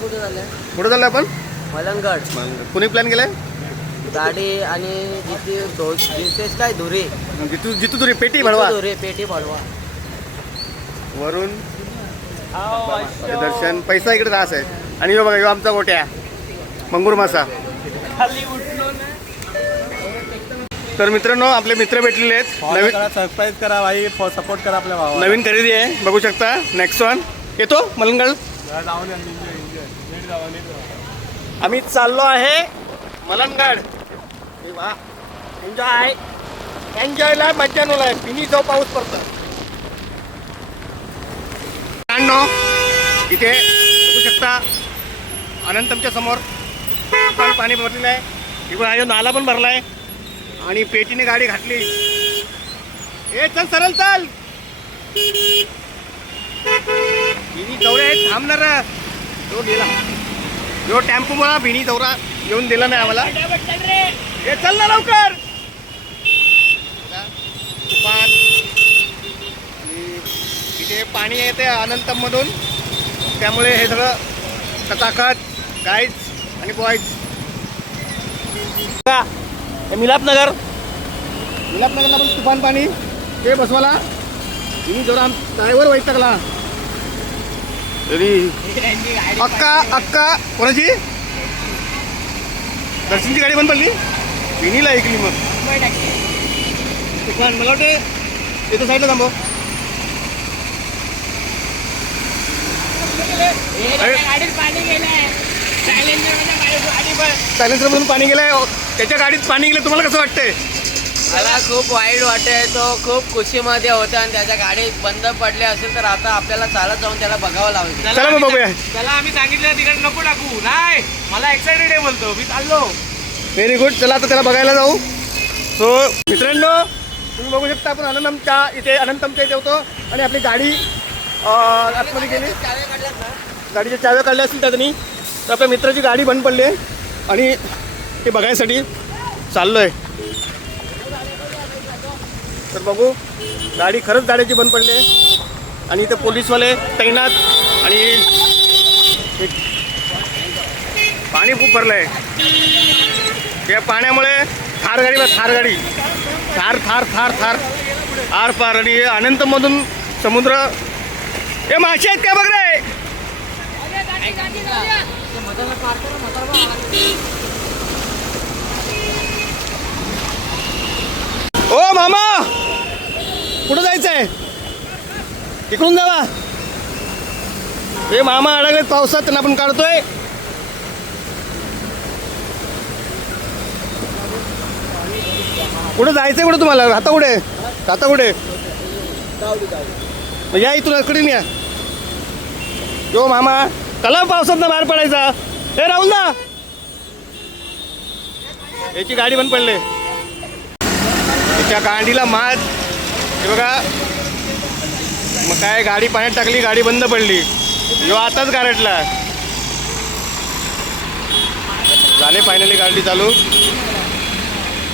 कुठे चाललं आपण? मलंगड. कुणी प्लॅन केलाय? गाडी आणि जिथे काय धुरे जितू तुरी पेटी भडवा धुरे पेटी भडवा वरून दर्शन पैसा इकडे रास आहे. आणि यो बघा यो आमचा गोट्या मंगूर मासा. तर मित्रांनो आपले मित्र भेटलेले आहेत. नवीन सरप्राईज करा भाई, सपोर्ट करा आपल्या भावाला. नवीन खरेदी आहे बघू शकता. नेक्सॉन येतो मलंगड. आम्ही चाललो आहे मलंगड. एन्जॉय एन्जॉयला मज्जा नोलाय. पिनी जाऊ पाऊस पडतो. इथे बघू शकता अनंतमच्या समोर पाणी भरलेलं आहे. इकडे हा नाला पण भरलाय आणि पेटीने गाडी घातली. ए चल सरळ चाल. बिनी दौरे थांबणार. तो गेला जो टेम्पो मला बिनी दौरा येऊन दिला नाही आम्हाला. हे चल ना लवकर. तुफान इथे पाणी येते अनंतम मधून, त्यामुळे हे सगळं कचाकच गाईज आणि बॉईज. मिलापनगरला पण तुफान पाणी. ते बसवाला मी जरा ड्रायव्हर वैतागला तरी. अक्का कोणाची दर्शनची गाडी बंद पडली. विनीला ऐकली मग तुफान. मला वाटते तिथं साईडला थांबव. सायलेन्सर मधून पाणी गेलंय. त्याच्या गाडीत पाणी गेलं. तुम्हाला कसं वाटतंय? मला खूप वाईट वाटतंय. तो खूप खुशीमध्ये होता आणि त्याच्या गाडीत बंद पडले असेल तर आता आपल्याला चालत जाऊन त्याला बघावं लागेल. चला मग बघूया. त्याला आम्ही सांगितलं तिकडे नको टाकू. नाही मला एक्साइटेड आहे बोलतो. मी चाललो. Very good. चला आता त्याला बघायला जाऊ. सो मित्रांनो तुम्ही बघू शकता आपण अनंतमच्या इथे होतो आणि आपली गाडी आतमध्ये गेली. गाडीच्या चाव्या काढल्या असतील त्यांनी. तर आपल्या मित्राची गाडी बंद पडली आहे आणि ते बघायसाठी चाललो आहे. तर बघू गाडी खरंच गाडीची बंद पडली आहे आणि इथे पोलीसवाले तैनात आणि पाणी खूप भरलं आहे. या पाण्यामुळे थार गाडी थार आर पार. आणि अनंतमधून समुद्र. हे मासे आहेत काय बघ रे. ओ मामा कुठं जायचंय? इकडून जावा. हे मामा अडकलेत पावसात, त्यांना आपण काढतोय. कुठं जायचंय? कुठं तुम्हाला? आता कुठे या इथून इकडे या. यो मामा चला पावसात ना बाहेर पडायचा. हे राहुल ना याची गाडी बंद पडले. त्याच्या गाडीला मात. हे बघा मग काय गाडी पाण्यात टाकली, गाडी बंद पडली. यो आताच गारटला. झाले फायनली गाडी चालू.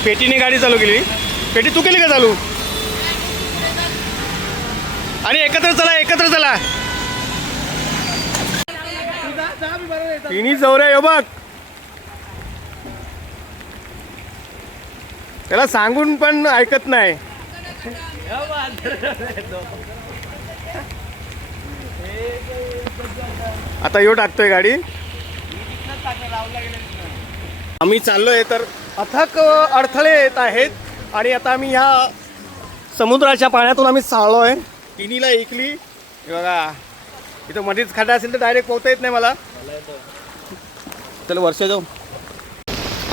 पेटीने गाडी चालू केली. पेटी तू केली का चालू? आणि एकत्र चला. तिन्ही चौऱ्या यो बघ. त्याला सांगून पण ऐकत नाही. आता यो टाकतोय गाडी. आम्ही चाललोय तर अथक अडथळे येत आहेत आणि आता आम्ही ह्या समुद्राच्या पाण्यातून आम्ही चाललोय. तिन्हीला ऐकली. हे बघा इथं मध्येच खड्डा असेल तर डायरेक्ट पोहता येत नाही मला. चल वर्षा जाऊ.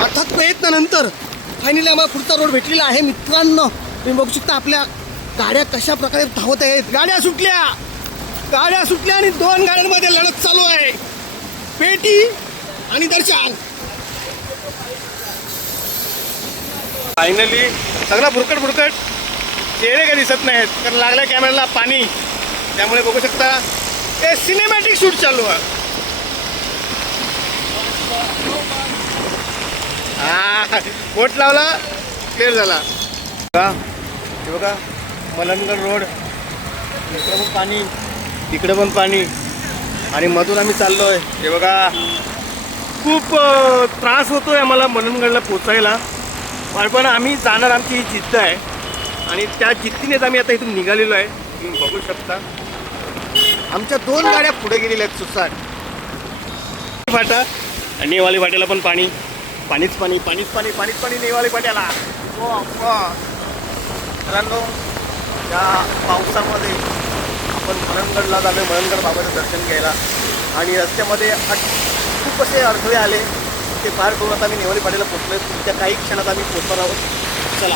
अथक प्रयत्नानंतर फायनली आम्हाला पुढचा रोड भेटलेला आहे मित्रांनो. तुम्ही बघू शकता आपल्या गाड्या कशा प्रकारे धावत आहेत. गाड्या सुटल्या आणि 2 गाड्यांमध्ये लढत चालू आहे. पेटी आणि दर्शन. फायनली सगळा भुरकट चेहरे काही दिसत नाहीत कारण लागल्या कॅमेऱ्याला पाणी. त्यामुळे बघू शकता हे सिनेमॅटिक शूट चालू आहे. बोट लावला क्लिअर झाला. हे बघा मलंगड रोड. इकडे पण पाणी, इकडे पण पाणी. आणि मधून आम्ही चाललोय. हे बघा खूप त्रास होतोय आम्हाला मननगडला पोचायला, पण आम्ही जाणार. आमची ही जिद्द आहे आणि त्या जिद्दीनेच आम्ही आता इथून निघालेलो आहे. तुम्ही बघू शकता आमच्या 2 गाड्या पुढे गेलेल्या आहेत सुसाट फाटा आणि नेवाली फाट्याला पण पाणीच पाणी नेवाली फाट्याला. मित्रांनो या पावसामध्ये आपण मननगडला झालो, मननगड बाबाचं दर्शन घ्यायला आणि रस्त्यामध्ये खूप असे अडथळे आले ते पार करून आता आम्ही नेवाली फाट्याला पोचलो. त्या काही क्षणात आम्ही पोचणार आहोत. चला.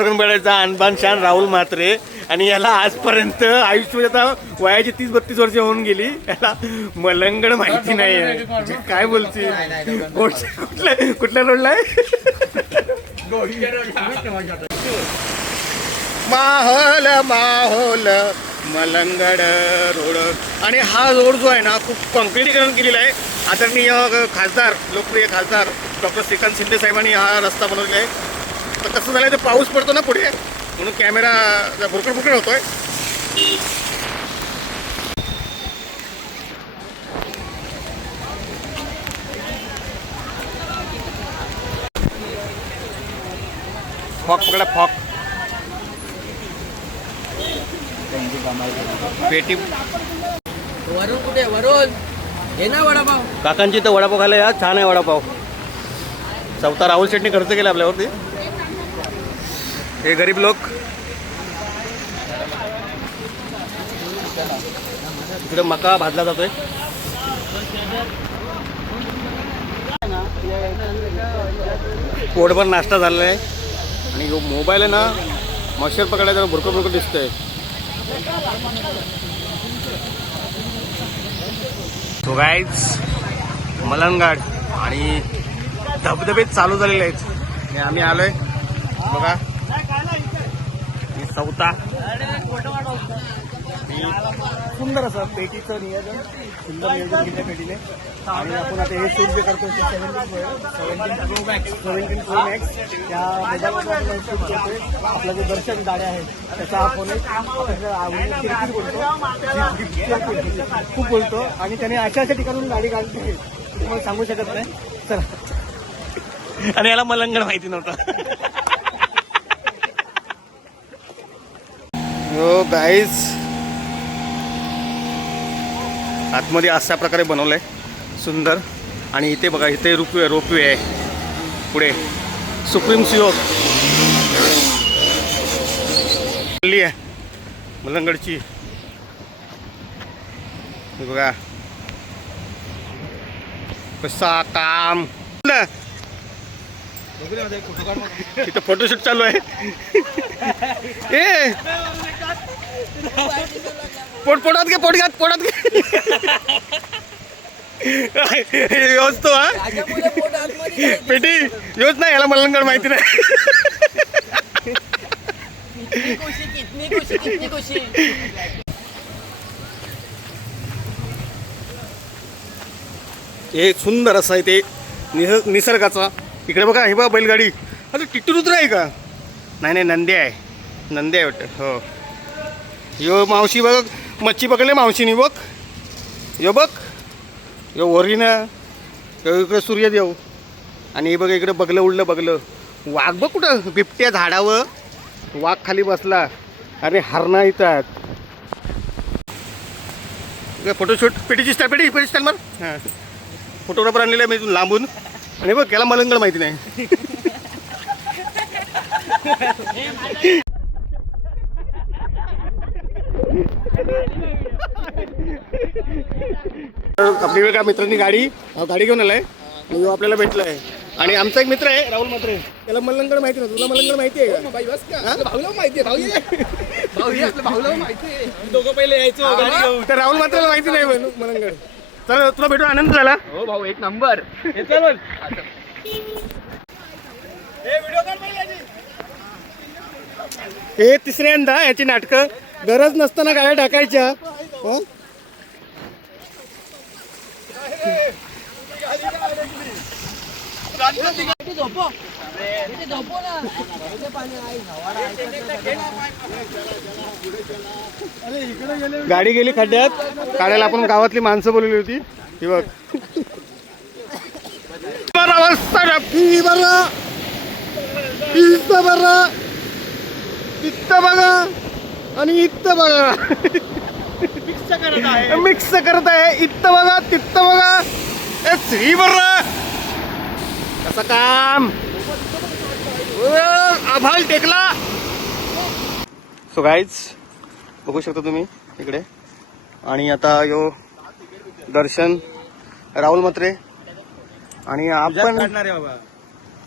मननगडचा अनबान शान राहुल म्हात्रे आणि याला आजपर्यंत आयुष्य आता वयाची 30-32 वर्ष होऊन गेली, याला मलंगड माहिती नाही आहे. काय बोलते? कुठल्या रोडला आहे? माहोल माहोल मलंगड रोड. आणि हा रोड जो आहे ना खूप कॉन्क्रिटीकरण केलेला आहे. आदरणीय खासदार, लोकप्रिय खासदार डॉक्टर श्रीकांत शिंदे साहेबांनी हा रस्ता बनवलेला आहे. तर कसं झालं ते पाऊस पडतो ना पुढे, म्हणून कॅमेरा भुरकड होतोय. फॉक पकडा, फॉक पेटी. वरून कुठे? वरून हे ना वडापाव. काकांची तर वडापाव खायला या, छान आहे वडापाव. चौथा राहुल शेट्टी खर्च केला आपल्यावरती. हे गरीब लोक इकडे मका भाजला जातोय. पोटभर नाश्ता झालेला आहे आणि जो मोबाईल आहे ना मच्छर पकडायचा भुरकं दिसतंय. तो गाईज मलंगड आणि धबधबे चालू झालेले आहेत. आणि आम्ही आलोय बघा चौथा. सुंदर असं पेटीचं नियोजन, सुंदर नियोजन केलं पेटीने. आणि आपण आता हे शूट जे करतो 17 Pro Max त्या मोबाईलवर शूट करतोय. आपलं जे दर्शन गाड्या आहेत त्याचा हा फोन खूप बोलतो आणि त्याने अशा ठिकाणून गाडी काढते तुम्हाला सांगू शकत नाही. चला. आणि याला मलंगड माहिती नव्हतं. हो गाईज आतमध्ये अशा प्रकारे बनवलंय सुंदर. आणि इथे बघा इथे रोपवे आहे पुढे. सुप्रीम सिओक आहे मलंगडची. बघा कसा काम. तिथं फोटोशूट चालू आहे. ए पोटात घे, पोटात घे. योज तो हा पेटी योज नाही, याला मलंगड माहिती नाही. कितनी खुशी. हे सुंदर असं आहे ते निसर्गाचा. इकडे बघा हे बघा बैलगाडी. अरे टिट्टूरुद्र आहे का? नाही नंदी आहे, वाटतं. हो यो मावशी बघ मच्छी पकडले मावशीनी बघ. यो बघ यो वरीना. इकडे सूर्यदेव आणि हे बघ इकडे बगलं उडलं. वाघ बघ कुठं बिबट्या झाडावर, वाघ खाली बसला. अरे हरणा येतात. फोटोशूट पेटीची स्टाईल मार. हां फोटोग्राफर आणलेला आहे मी इथून लांबून. आणि बघ याला मलंगड माहिती नाही. आपली वेगळ्या मित्रांनी गाडी घेऊन आलाय आणि तो आपल्याला भेटलाय. आणि आमचा एक मित्र आहे राहुल म्हात्रे, त्याला मलंगड माहिती नाही. तुला मलंगड माहिती आहे का? भाऊला माहिती आहे. दोघं पहिले यायचो गाडी घेऊन. तर राहुल म्हात्रेला माहिती नाही मलंगड. तर तुला भेटून आनंद झाला. हो भाऊ एक नंबर. हे तिसऱ्यांदा याची नाटकं. गरज नसताना गाड्या टाकायच्या. गाडी गेली खड्ड्यात काढायला आपण गावातली माणसं बोलवली होती ही बघ. इथं बघा इथं बघा आणि इथं बघा मिक्स करत आहे इथं बघा तिथं बघा श्री बर्रा कसं काम आभाळ टेकला. सो गाईज बघू शकता तुम्ही इकडे आणि आता यो दर्शन राहुल म्हात्रे आणि आपण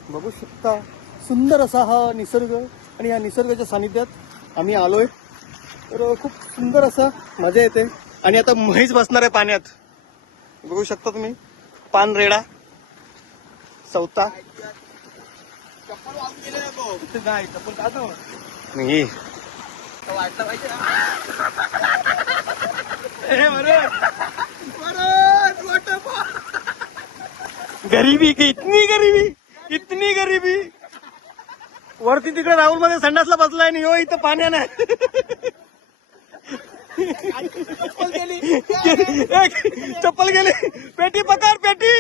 बघू शकता सुंदर असा हा निसर्ग आणि या निसर्गाच्या सानिध्यात आम्ही आलोय तर खूप सुंदर असा मजा येते. आणि आता म्हैस बसणार आहे पाण्यात बघू शकता तुम्ही पानरेडा चौथा नाही गरीबी की इतनी गरीबी वरती तिकडे राहुल मध्ये संडासला बसलाय आणि हो इथं पाण्याने चप्पल गेली पेटी पकड पेटी